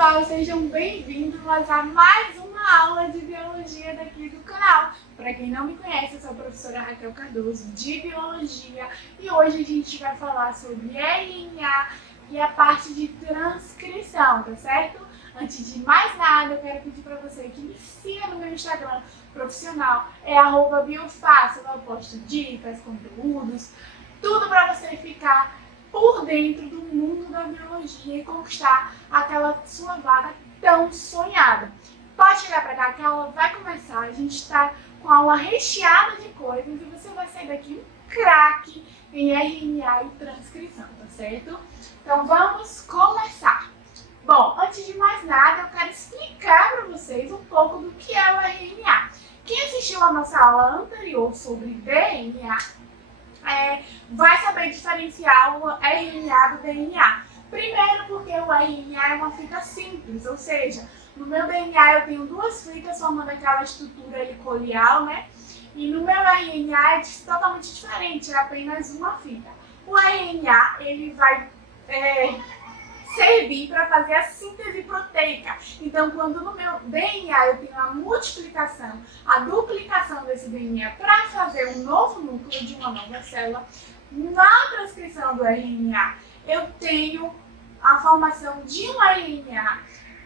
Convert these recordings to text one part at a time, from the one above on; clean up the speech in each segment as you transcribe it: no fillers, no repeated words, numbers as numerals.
pessoal, sejam bem-vindos a mais uma aula de biologia daqui do canal. Para quem não me conhece, eu sou a professora Raquel Cardoso de Biologia e hoje a gente vai falar sobre RNA e a parte de transcrição, tá certo? Antes de mais nada, eu quero pedir para você que me siga no meu Instagram profissional, é @biofácil. Eu posto dicas, conteúdos, tudo para você ficar por dentro do mundo da biologia e conquistar aquela sua vaga tão sonhada. Pode chegar para cá que a aula vai começar, a gente está com a aula recheada de coisas e você vai sair daqui um craque em RNA e transcrição, tá certo? Então vamos começar! Bom, antes de mais nada, eu quero explicar para vocês um pouco do que é o RNA. Quem assistiu a nossa aula anterior sobre DNA, vai saber diferenciar o RNA do DNA. Primeiro porque o RNA é uma fita simples, ou seja, no meu DNA eu tenho duas fitas formando aquela estrutura helicoidal, né? E no meu RNA é totalmente diferente, é apenas uma fita. O RNA ele vai servir para fazer a síntese proteica. Então, quando no meu DNA eu tenho a multiplicação, a duplicação desse DNA para fazer um novo núcleo de uma nova célula, na transcrição do RNA eu tenho a formação de um RNA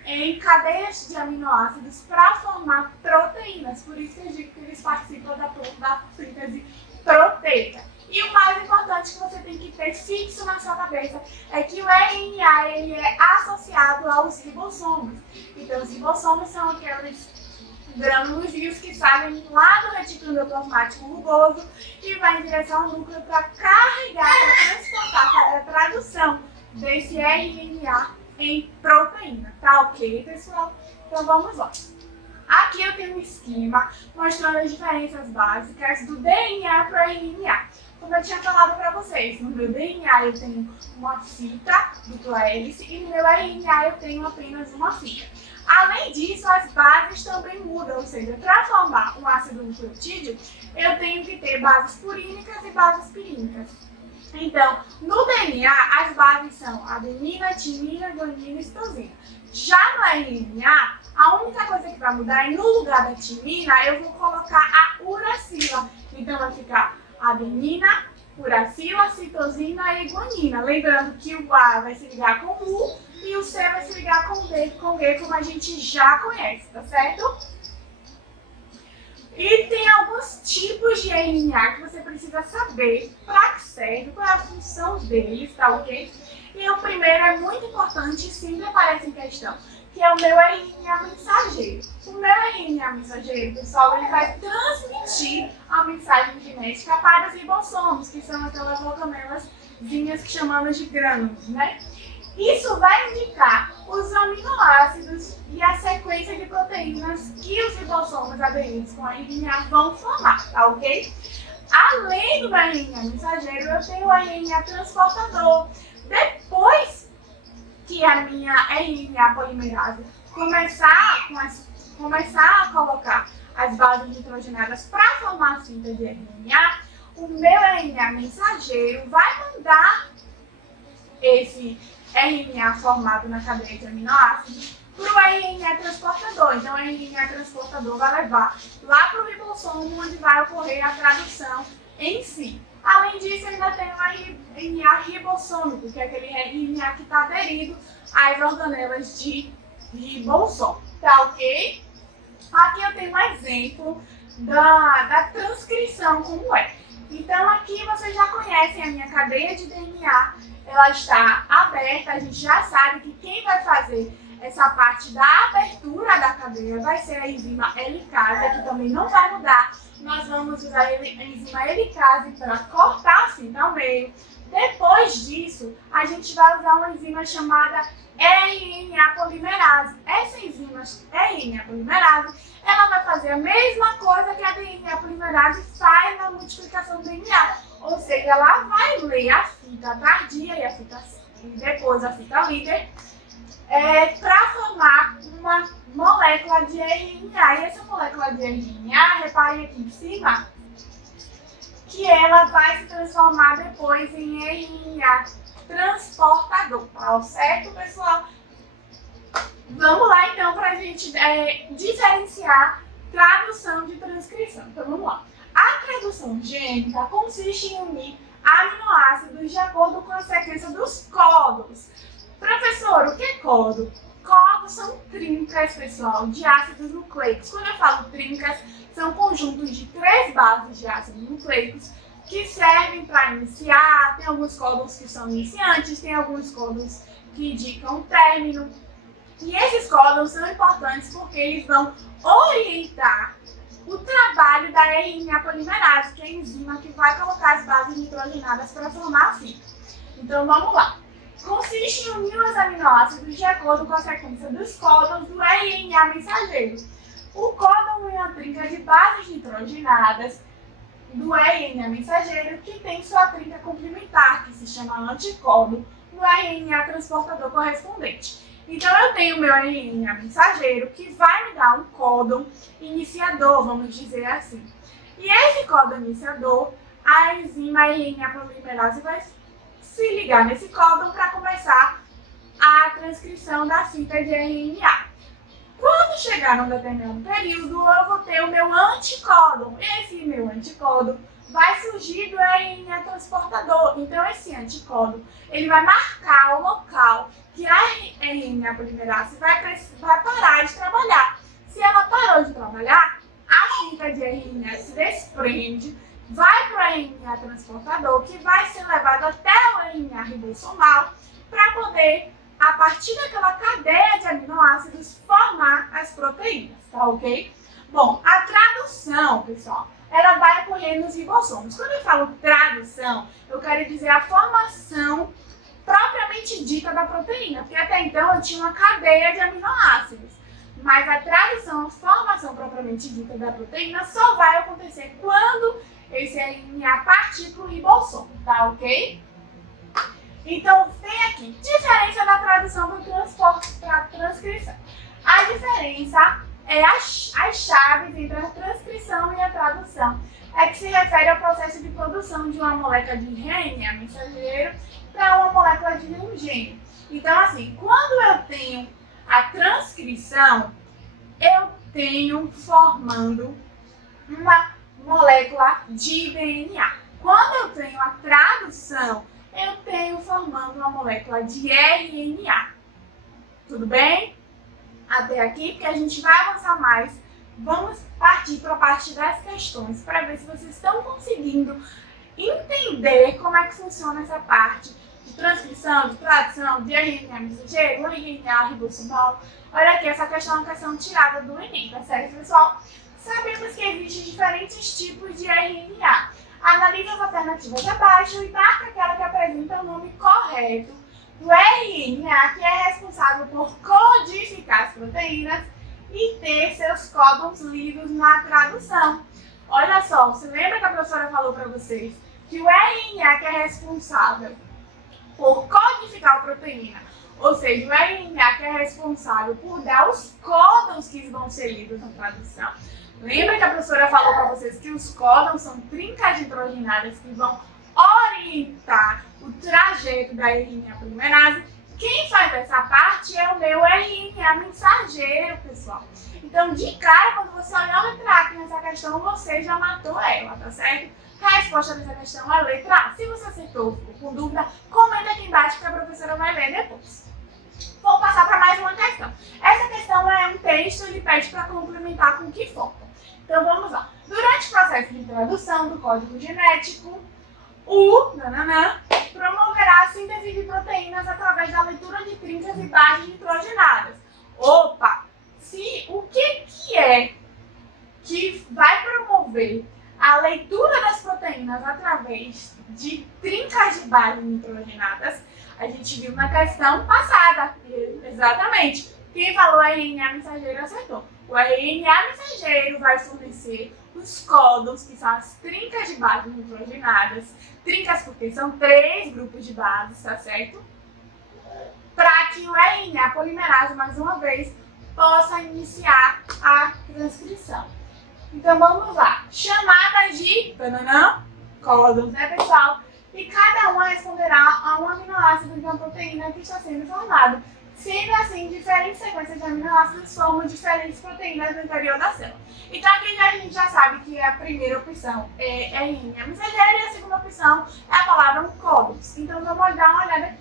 em cadeias de aminoácidos para formar proteínas. Por isso que eu digo que eles participam da síntese proteica. E o mais importante que você tem que ter fixo na sua cabeça é que o RNA ele é associado aos ribossomos. Então, os ribossomos são aqueles grânulos que saem lá do retículo endoplasmático rugoso e vai em direção ao núcleo para carregar, para transportar, fazer a tradução desse RNA em proteína. Tá ok, pessoal? Então, vamos lá. Aqui eu tenho um esquema mostrando as diferenças básicas do DNA para o RNA. Como eu tinha falado para vocês, no meu DNA eu tenho uma fita dupla hélice e no meu RNA eu tenho apenas uma fita. Além disso, as bases também mudam, ou seja, para formar um ácido nucleotídeo, eu tenho que ter bases purínicas e bases pirínicas. Então, no DNA, as bases são adenina, timina, guanina e citosina. Já no RNA, a única coisa que vai mudar é no lugar da timina, eu vou colocar a uracila. Então, vai ficar adenina, uracila, citosina e guanina. Lembrando que o A vai se ligar com o U e o C vai se ligar com G, como a gente já conhece, tá certo? E tem alguns tipos de RNA que você precisa saber para que serve, qual é a função deles, tá ok? E o primeiro é muito importante e sempre aparece em questão, que é o meu RNA mensageiro. O meu RNA mensageiro, pessoal, ele vai transmitir a mensagem genética para os ribossomos, que são aquelas organelazinhas que chamamos de grânulos, né? Isso vai indicar os aminoácidos e a sequência de proteínas que os ribossomos aderidos com a RNA vão formar, tá ok? Além do RNA mensageiro, eu tenho o RNA transportador. Depois que a minha RNA polimerase começar a colocar as bases nitrogenadas para formar a síntese de RNA, o meu RNA mensageiro vai mandar esse RNA formado na cadeia de aminoácidos para o RNA transportador. Então, o RNA transportador vai levar lá para o ribossomo, onde vai ocorrer a tradução em si. Além disso, ainda tem o RNA ribossômico, que é aquele RNA que está aderido às organelas de ribossomo. Tá ok? Aqui eu tenho um exemplo da transcrição, como é. Então, aqui vocês já conhecem a minha cadeia de DNA. Ela está aberta, a gente já sabe que quem vai fazer essa parte da abertura da cadeia vai ser a enzima helicase, que também não vai mudar. Nós vamos usar a enzima helicase para cortar a fita ao meio. Depois disso, a gente vai usar uma enzima chamada RNA polimerase. Essa enzima RNA polimerase, ela vai fazer a mesma coisa que a RNA polimerase faz na multiplicação do DNA. Ou seja, ela vai ler a fita tardia e depois a fita líder para formar uma molécula de RNA. E essa molécula de RNA, repare aqui em cima, que ela vai se transformar depois em RNA transportador, tá certo, pessoal? Vamos lá, então, para a gente diferenciar tradução de transcrição. Então, vamos lá. A tradução gênica consiste em unir aminoácidos de acordo com a sequência dos códons. Professor, o que é códon? Códons são trincas, pessoal, de ácidos nucleicos. Quando eu falo trincas, são conjuntos de 3 bases de ácidos nucleicos que servem para iniciar. Tem alguns códons que são iniciantes, tem alguns códons que indicam término. E esses códons são importantes porque eles vão orientar o trabalho da RNA polimerase, que é a enzima que vai colocar as bases nitrogenadas para formar a fita. Então vamos lá. Consiste em unir os aminoácidos de acordo com a sequência dos códons do RNA mensageiro. O códon é uma trinca de bases nitrogenadas do RNA mensageiro que tem sua trinca complementar, que se chama anticódon, no RNA transportador correspondente. Então eu tenho o meu RNA mensageiro que vai me dar um códon iniciador, vamos dizer assim. E esse códon iniciador, a enzima RNA polimerase vai se ligar nesse códon para começar a transcrição da fita de RNA. Quando chegar num determinado período, eu vou ter o meu anticódon. Esse meu anticódon vai surgir do RNA transportador. Então, esse anticódon, ele vai marcar o local que a RNA polimerase vai parar de trabalhar. Se ela parou de trabalhar, a fita de RNA se desprende, vai para o RNA transportador, que vai ser levado até o RNA ribossomal para poder, a partir daquela cadeia de aminoácidos, formar as proteínas, tá ok? Bom, a tradução, pessoal, ela vai ocorrer nos ribossomos. Quando eu falo tradução, eu quero dizer a formação propriamente dita da proteína, porque até então eu tinha uma cadeia de aminoácidos. Mas a tradução, a formação propriamente dita da proteína só vai acontecer quando esse RNA partir para o ribossomo, tá ok? Então, tem aqui, diferença da tradução do transporte para a transcrição. A diferença é as chaves entre a transcrição e a tradução, é que se refere ao processo de produção de uma molécula de RNA mensageiro para uma molécula de um gene. Então, assim, quando eu tenho a transcrição, eu tenho formando uma molécula de DNA. Quando eu tenho a tradução, eu tenho formando uma molécula de RNA. Tudo bem? Até aqui, porque a gente vai avançar mais. Vamos partir para a parte das questões, para ver se vocês estão conseguindo entender como é que funciona essa parte de transcrição, de tradução, de RNA mensageiro, RNA ribossomal. Olha aqui, essa questão é uma questão tirada do Enem, tá certo, pessoal? Sabemos que existem diferentes tipos de RNA. Analise as alternativas abaixo e marca aquela que apresenta o nome correto do RNA, que é responsável por codificar as proteínas e ter seus códons lidos na tradução. Olha só, você lembra que a professora falou para vocês que o RNA que é responsável por codificar a proteína, ou seja, o RNA que é responsável por dar os códons que vão ser lidos na tradução. Lembra que a professora falou para vocês que os códons são trincas nitrogenadas que vão orientar o trajeto da RNA polimerase? Quem faz essa parte é o meu RNA mensageiro, pessoal. Então, de cara, quando você olhar a letra A aqui nessa questão, você já matou ela, tá certo? A resposta dessa questão é a letra A. Se você acertou, ficou com dúvida, comenta aqui embaixo que a professora vai ler depois. Vou passar para mais uma questão. Essa questão é um texto, ele pede para complementar com o que falta. Então vamos lá. Durante o processo de tradução do código genético, o promoverá a síntese de proteínas através da leitura de trincas e bases nitrogenadas. Opa! O que é que vai promover a leitura das proteínas através de trincas de bases nitrogenadas? A gente viu na questão passada. Exatamente. Quem falou RNA mensageiro acertou. O RNA mensageiro vai fornecer os códons, que são as trincas de bases nitrogenadas. Trincas porque são 3 grupos de bases, tá certo? Para que o RNA polimerase, mais uma vez, possa iniciar a transcrição. Então vamos lá. Chamadas de códons, né, pessoal? E cada uma responderá a um aminoácido de uma proteína que está sendo formado. Sendo assim, diferentes sequências de aminoácidos formam diferentes proteínas no interior da célula. Então aqui a gente já sabe que a primeira opção é RNA mensageiro e a segunda opção é a palavra oncódons. Então vamos dar uma olhada aqui.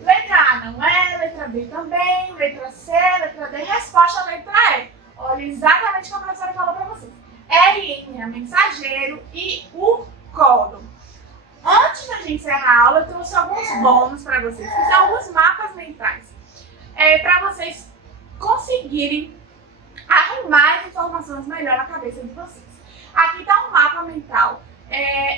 Letra A não é, letra B também, letra C, letra D, resposta letra E. Olha exatamente o que a professora falou para vocês. RNA mensageiro e o códon. Antes da gente encerrar a aula, eu trouxe alguns bônus para vocês, que são alguns mapas mentais. Para vocês conseguirem arrumar as informações melhor na cabeça de vocês. Aqui está um mapa mental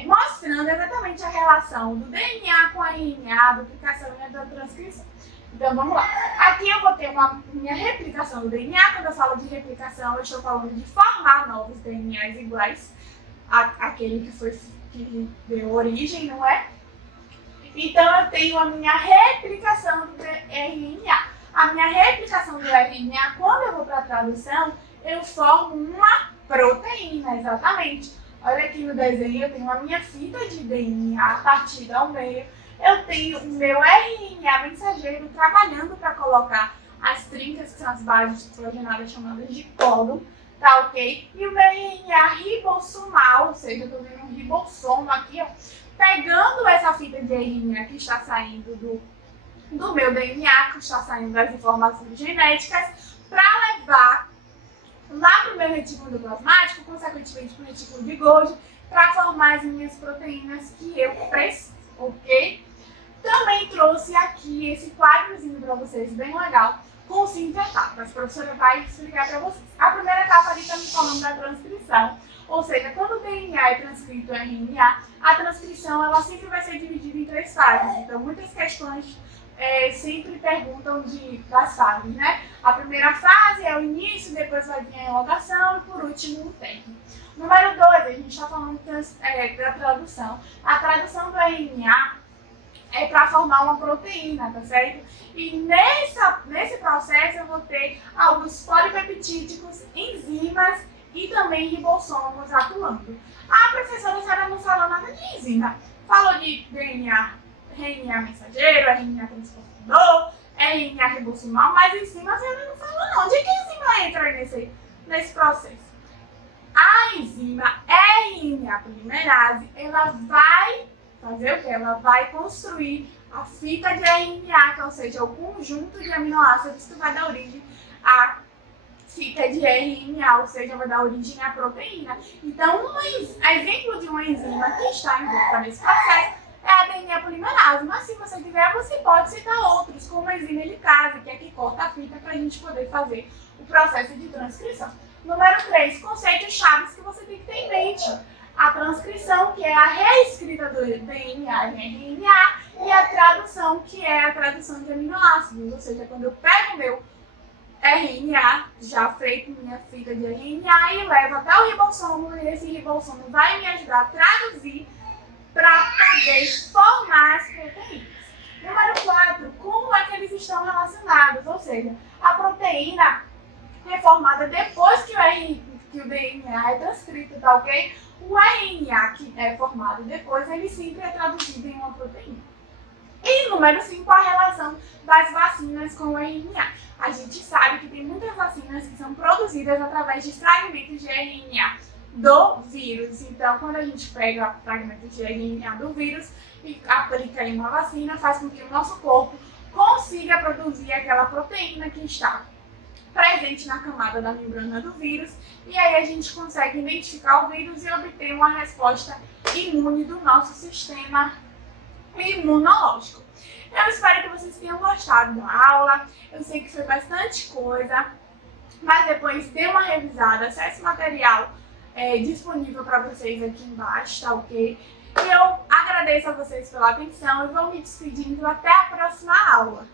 mostrando exatamente a relação do DNA com a RNA, a duplicação e a transcrição. Então vamos lá. Aqui eu vou ter minha replicação do DNA. Quando eu falo de replicação, eu estou falando de formar novos DNAs iguais àquele que deu origem, não é? Então eu tenho a minha replicação do RNA. A minha replicação do RNA, quando eu vou para a tradução, eu formo uma proteína, exatamente. Olha aqui no desenho, eu tenho a minha fita de DNA partida ao meio. Eu tenho o meu RNA mensageiro trabalhando para colocar as trincas, que são as bases nitrogenadas chamadas de códon, tá ok? E o meu RNA ribossomal, ou seja, eu estou vendo um ribossomo aqui, ó, pegando essa fita de RNA que está saindo do meu DNA, que está saindo das informações genéticas, para levar lá para o meu retículo endoplasmático, consequentemente para o retículo de Golgi, para formar as minhas proteínas que eu preciso, ok? Também trouxe aqui esse quadrozinho para vocês, bem legal, com 5 etapas. A professora vai explicar para vocês. A primeira etapa ali está me falando da transcrição, ou seja, quando o DNA é transcrito em RNA, a transcrição ela sempre vai ser dividida em 3 fases. Então, muitas questões sempre perguntam das fases, né? A primeira fase é o início, depois vai vir a elongação e por último o término. Número 2, a gente está falando da tradução. A tradução do RNA é para formar uma proteína, tá certo? E nesse processo eu vou ter alguns polipeptídicos, enzimas e também ribossomos atuando. A professora Sara não falou nada de enzima. Falou de RNA mensageiro, RNA transportador, RNA ribossomal, mas enzimas ela não falou não. De que enzima entra nesse processo? A enzima RNA polimerase, ela vai fazer o que? Ela vai construir a fita de RNA, ou seja, o conjunto de aminoácidos que vai dar origem à fita de RNA, ou seja, vai dar origem à proteína. Então, exemplo de uma enzima que está envolta nesse processo é a DNA polimerase, mas se você tiver, você pode citar outros, como a enzima helicase, que é que corta a fita para a gente poder fazer o processo de transcrição. Número 3, conceitos chaves que você tem que ter em mente. A transcrição, que é a reescrita do DNA em RNA, e a tradução, que é a tradução de aminoácidos, ou seja, quando eu pego o meu RNA, já feito minha fita de RNA, e levo até o ribossomo, e esse ribossomo vai me ajudar a traduzir para poder formar as proteínas. Número 4, como é que eles estão relacionados, ou seja, a proteína é formada depois que o DNA é transcrito, tá ok? O RNA que é formado depois, ele sempre é traduzido em uma proteína. E número 5, a relação das vacinas com o RNA. A gente sabe que tem muitas vacinas que são produzidas através de fragmentos de RNA do vírus. Então, quando a gente pega fragmentos de RNA do vírus e aplica em uma vacina, faz com que o nosso corpo consiga produzir aquela proteína que está presente na camada da membrana do vírus, e aí a gente consegue identificar o vírus e obter uma resposta imune do nosso sistema imunológico. Eu espero que vocês tenham gostado da aula. Eu sei que foi bastante coisa, mas depois dê uma revisada, acesse o material disponível para vocês aqui embaixo, tá ok? E eu agradeço a vocês pela atenção e vou me despedindo até a próxima aula.